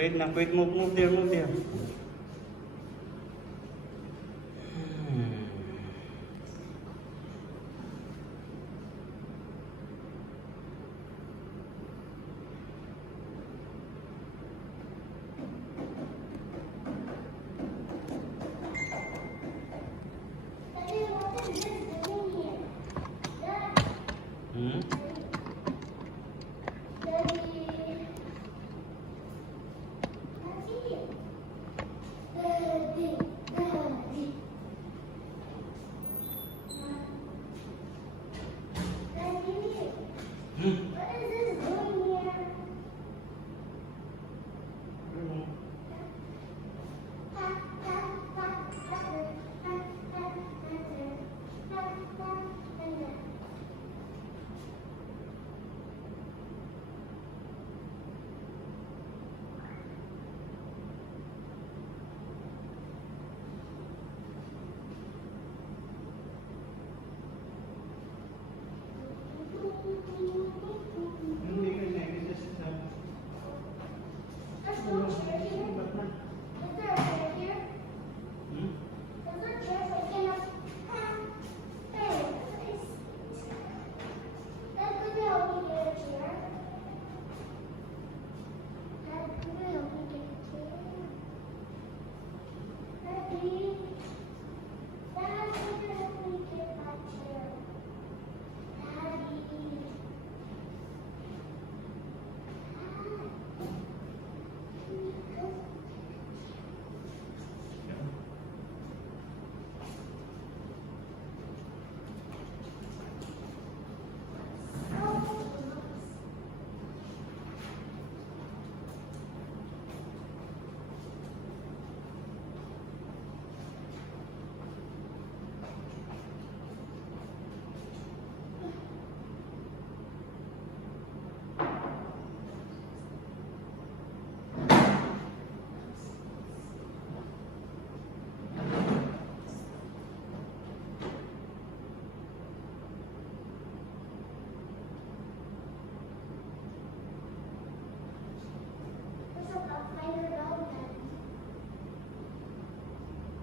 Wait lang, wait, move there, move there. Hmm? Hmm? Hindi kasi, kasi sa... Hmm?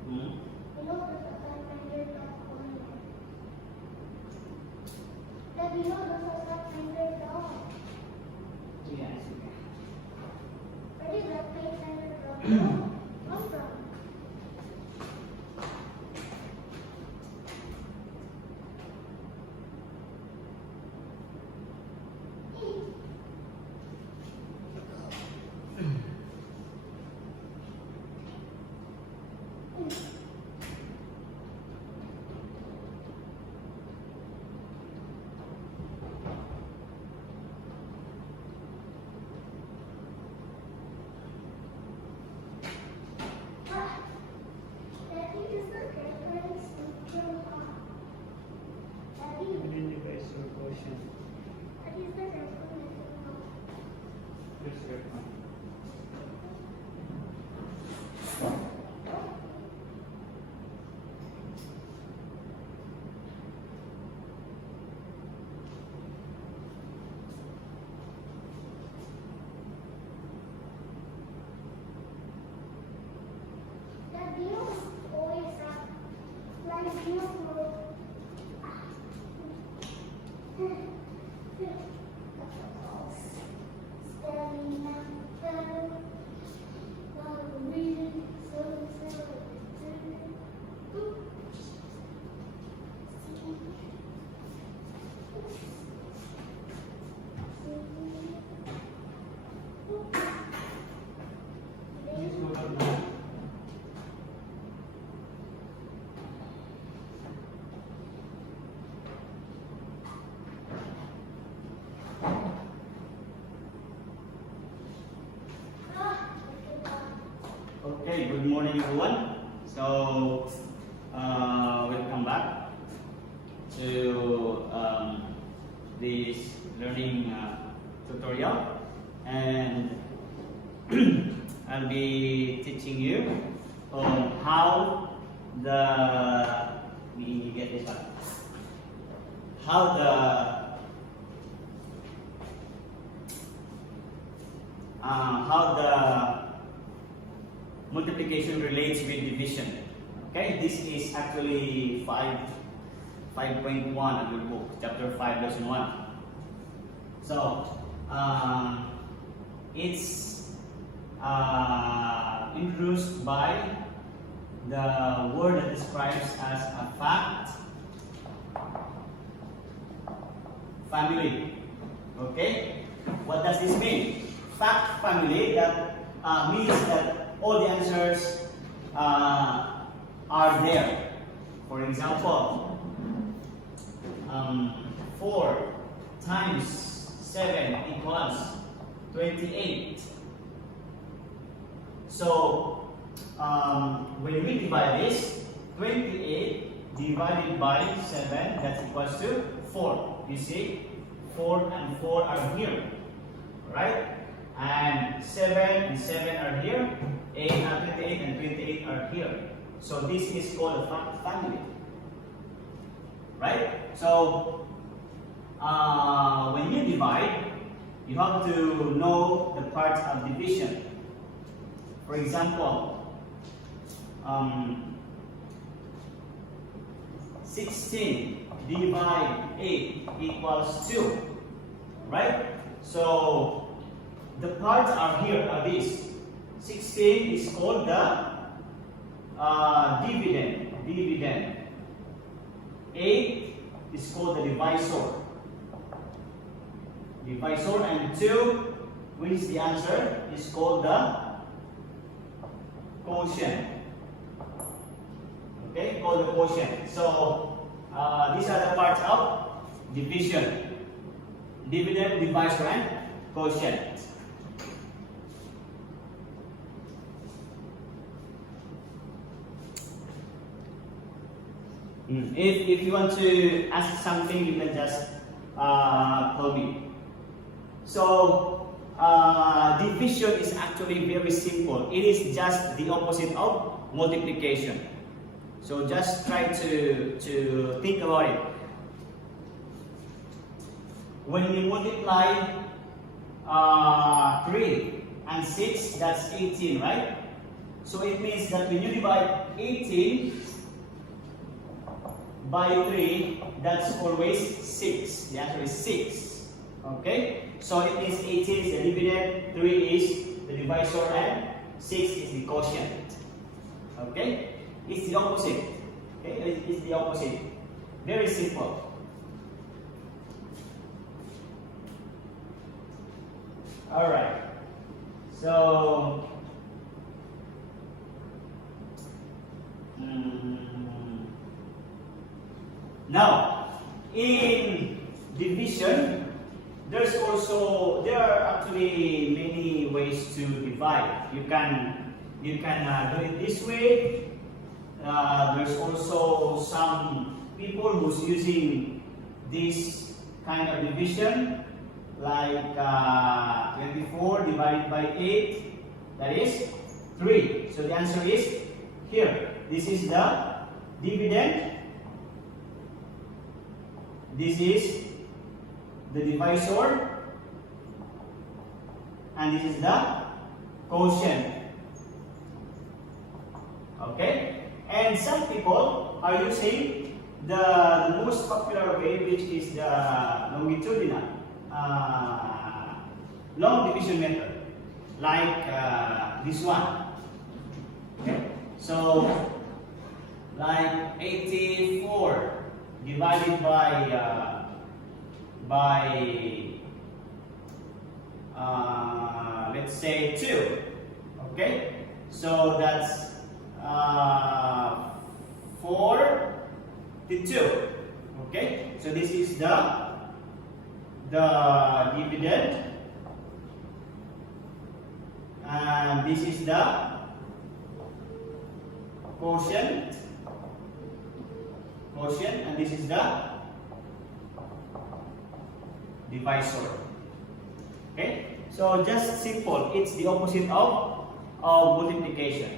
Hmm? Sige, sige. Identify your question. Yes, sir. Please go ahead. Okay, good morning everyone. So, welcome back to this learning tutorial, and I'll be teaching you on how let me get this one. How the multiplication relates with division. Okay, this is actually 5.1 of your book, chapter 5, lesson 1. So, it's introduced by the word that describes as a fact family. Okay, what does this mean? Fact family, that means that all the answers are there. For example, 4 times 7 equals 28. So when we divide this, 28 divided by 7, that's equals to 4. You see, 4 and 4 are here, right? And 7 and 7 are here, 28 and 28 are here. So this is called a fact family, right? So when you divide, you have to know the parts of division. For example, 16 divide 8 equals 2, right? So the parts are here are these. 16 is called the dividend. 8 is called the divisor. And 2, which is the answer, is called the quotient. Okay, called the quotient. So these are the parts of division: dividend, divisor, and quotient. If you want to ask something, you can just call me. So division is actually very simple. It is just the opposite of multiplication. So just try to think about it. When we multiply 3 and 6, that's 18, right? So it means that when you divide 18 by 3, that's always 6. The answer is 6. Okay? So it means 18 is the dividend, 3 is the divisor, and 6 is the quotient. Okay? It's the opposite. Okay? It's the opposite. Very simple. Alright. So now in division, there are actually many ways to divide. You can do it this way. There's also some people who's using this kind of division, like 24 divided by 8, that is 3. So the answer is here. This is the dividend. This is the divisor, and this is the quotient. Okay? And some people are using the most popular way, which is the longitudinal long division method, like this one. Okay? So, like 84 divided by let's say 2. Okay, so that's 4 to 2. Okay, so this is the dividend, and this is the quotient, and this is the divisor. Okay, so just simple. It's the opposite of multiplication.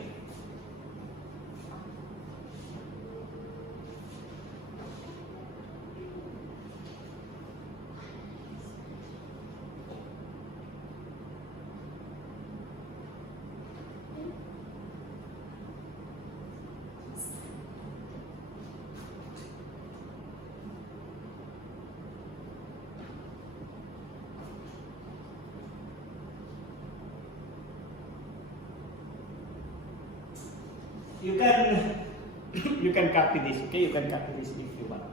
you can you can copy this, okay? You can copy this if you want.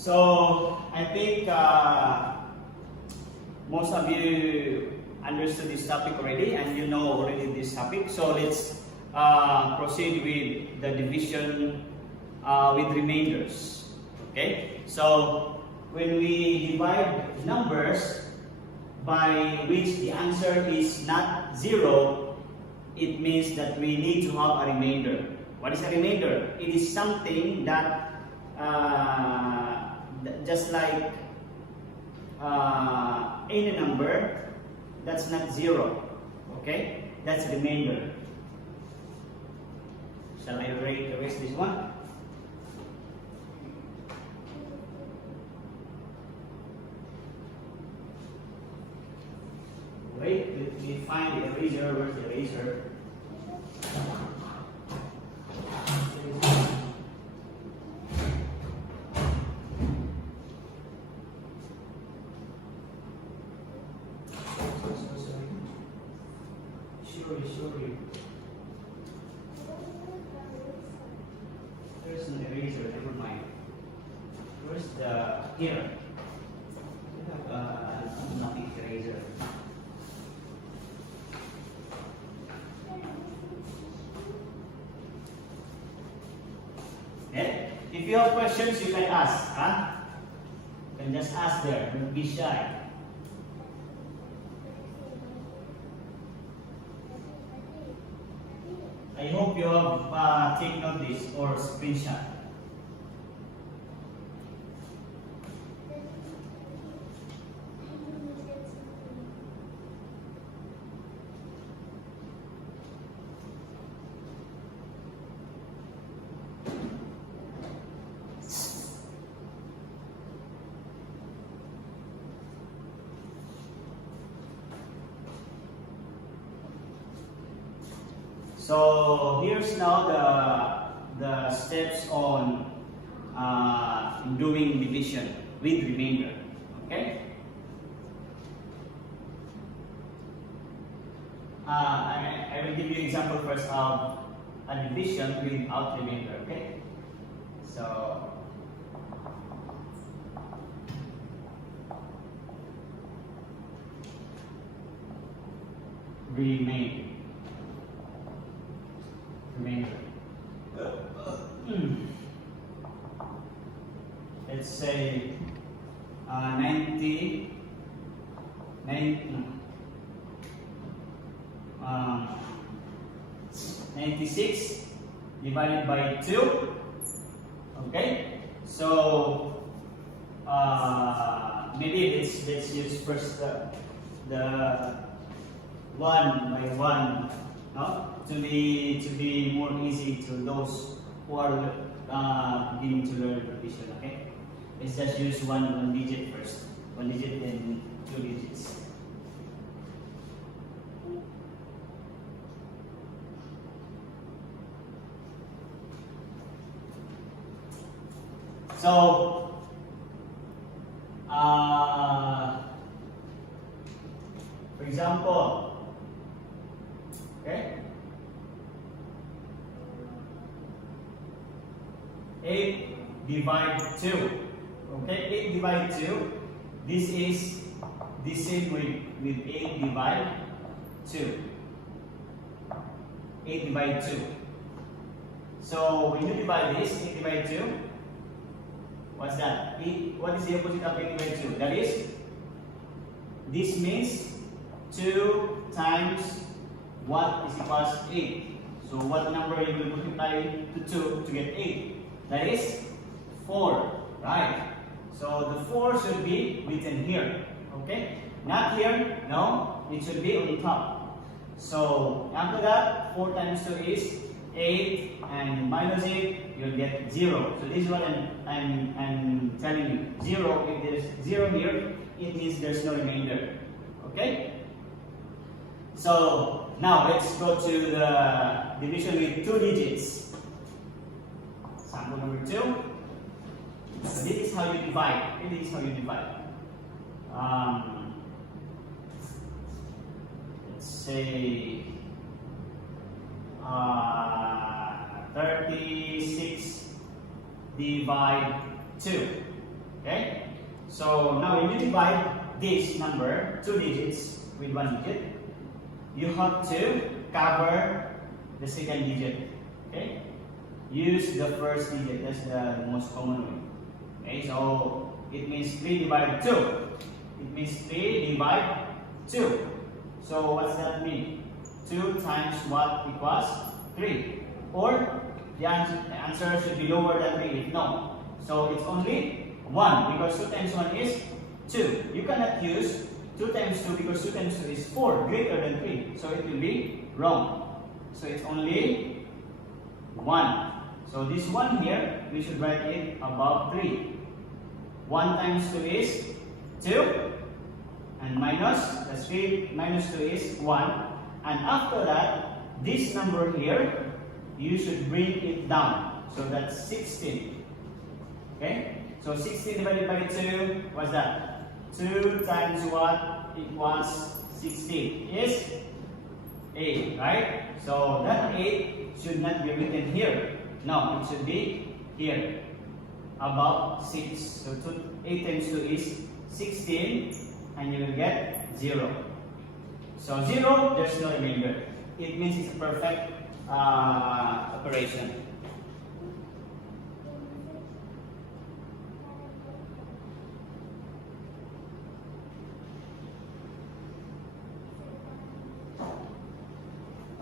So I think most of you understood this topic already, and you know already this topic. So let's proceed with the division with remainders. Okay. So when we divide numbers by which the answer is not 0, it means that we need to have a remainder. What is a remainder? It is something that just like any number that's not 0, okay? That's remainder. Shall I erase this one? Wait, let me find the eraser. Where's the eraser? Sorry. There's an eraser, never mind. Where's the, here. I have nothing eraser. Okay? If you have questions, you can ask. Huh? You can just ask there, don't be shy. I hope you have taken note this or screenshot. So here's now the steps on doing division with remainder. Okay. I will give you an example first of a division without remainder. Okay. So remainder. Let's say 96 divided by 2. Okay, so maybe let's use first the 1 by 1, no? To be more easy to those who are beginning to learn division. Okay, let's just use one digit first. 1 digit then 2 digits. So for example, okay, 8 divide 2. Okay, 8 divide 2. This is the same with 8 divide 2. 8 divide 2. So when you divide this, 8 divide 2, what's that? What is the opposite of 8 divide 2? That is, this means 2 times what is equals 8. So what number you will multiply to 2 to get 8? That is 4, right? So the 4 should be written here, okay? Not here, no, it should be on top. So after that, 4 times 2 is 8 and minus 8, you'll get 0. So this is what I'm telling you. 0, if there's 0 here, it means there's no remainder. Okay? So now let's go to the division with 2 digits. Sample number 2. So this is how you divide. This is how you divide. Let's say 36 divide 2. Okay? So now when you divide this number, 2 digits with 1 digit, you have to cover the second digit. Okay? Use the first digit. That's the most common way. Okay? So it means 3 divided 2. It means 3 divide 2. So what's that mean? 2 times what equals 3. Or the answer should be lower than 3 if no. So it's only 1 because 2 times 1 is 2. You cannot use 2 times 2 because 2 times 2 is 4 greater than 3. So it will be wrong. So it's only 1. So this 1 here, we should write it above 3. 1 times 2 is 2. And minus, that's 3 minus 2 is 1. And after that, this number here, you should bring it down. So that's 16. Okay? So 16 divided by 2, what's that? 2 times what equals 16 is 8, right? So that 8 should not be written here. No, it should be here. Above 6. So 8 times 2 is 16. And you will get 0. So 0, there's no remainder. It means it's a perfect operation.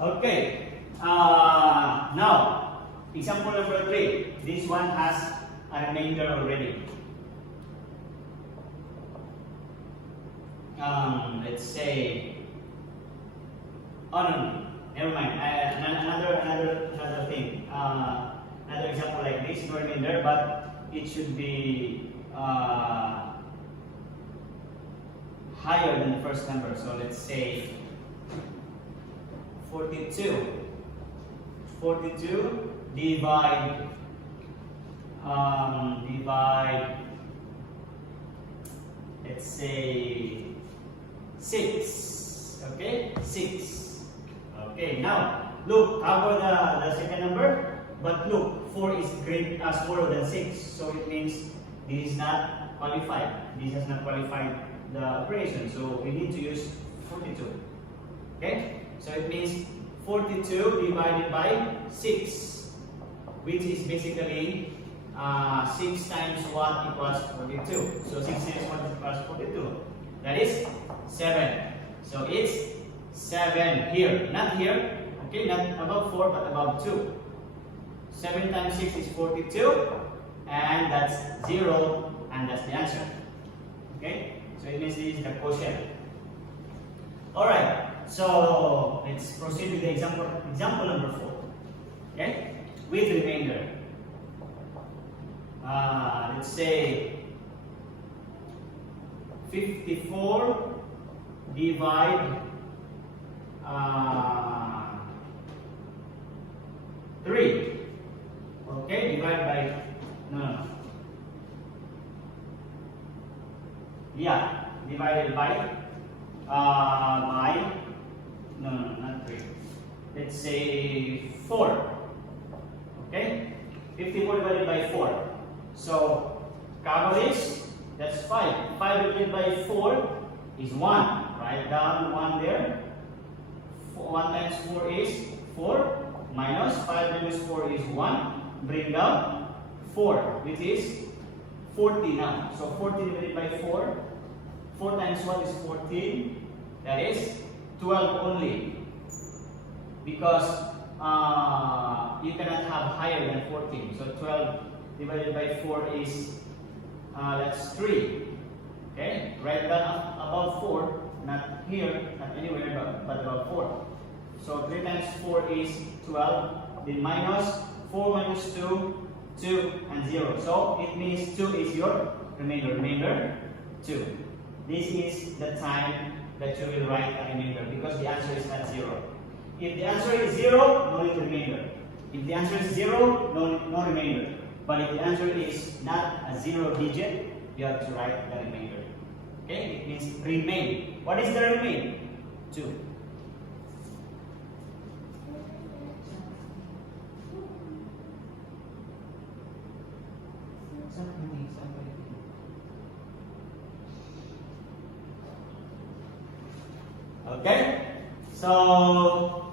Okay. Now, example number 3. This one has a remainder already. Let's say, oh no, never mind. Another thing. Another example like this, no remainder, but it should be higher than the first number. So let's say 42. 42 divide let's say 6. Okay, 6. Okay, now look, cover the second number, but look, 4 is smaller than 6, so it means this is not qualified. This has not qualified the operation, so we need to use 42. Okay, so it means 42 divided by 6, which is basically 6 times 1 equals 42. So 6 times 1 equals 42. That is 7. So it's 7 here, not here. Okay, not above 4 but above 2. 7 times 6 is 42, and that's 0, and that's the answer. Okay, so it means this is the quotient. Alright, so let's proceed with the example number 4. Okay, with remainder. Let's say 54 divide 3. Okay, divide by yeah, divided by not 3. Let's say 4. Okay, 54 divided by 4. So cover this. That's 5. 5 divided by 4 is 1. Write down 1 there. 1 times 4 is 4. Minus 5 minus 4 is 1. Bring down 4, which is 40 now. So 40 divided by 4. 4 times 1 is 14. That is 12 only. Because you cannot have higher than 14. So 12 divided by 4 is that's 3. Okay, write that above 4, not here, not anywhere, but above 4. So 3 times 4 is 12 Then minus 4 minus 2, 2 and 0. So it means 2 is your remainder. Remainder 2. This is the time that you will write a remainder because the answer is not 0. If the answer is 0, no need remainder. If the answer is 0, no remainder. But if the answer is not a 0 digit, you have to write the remainder. Okay? It means remain. What is the remain? 2. Okay? So,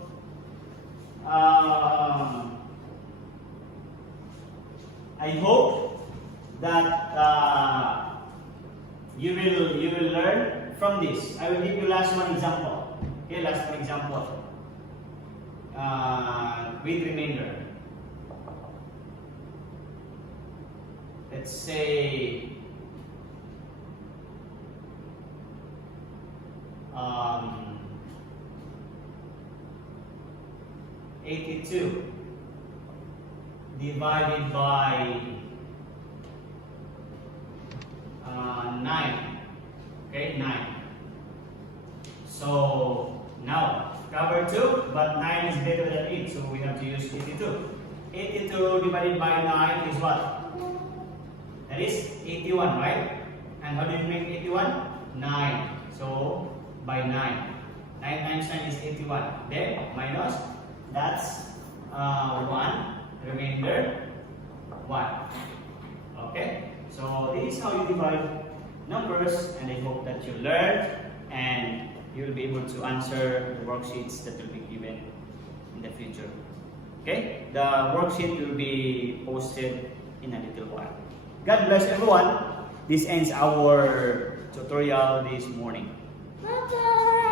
I hope that you will learn from this. I will give you last one example. Okay, last one example with remainder. Let's say 82 divided by 9. Okay, 9. So now cover 2, but 9 is better than 8, so we have to use 82. 82 divided by 9 is what? That is 81, right? And how do you make 81? 9. So by 9. 9 times 9 is 81. Then minus, that's 1, remainder 1. Okay? So this is how you divide numbers, and I hope that you learned and you will be able to answer the worksheets that will be given in the future. Okay? The worksheet will be posted in a little while. God bless everyone. This ends our tutorial this morning. Bye-bye.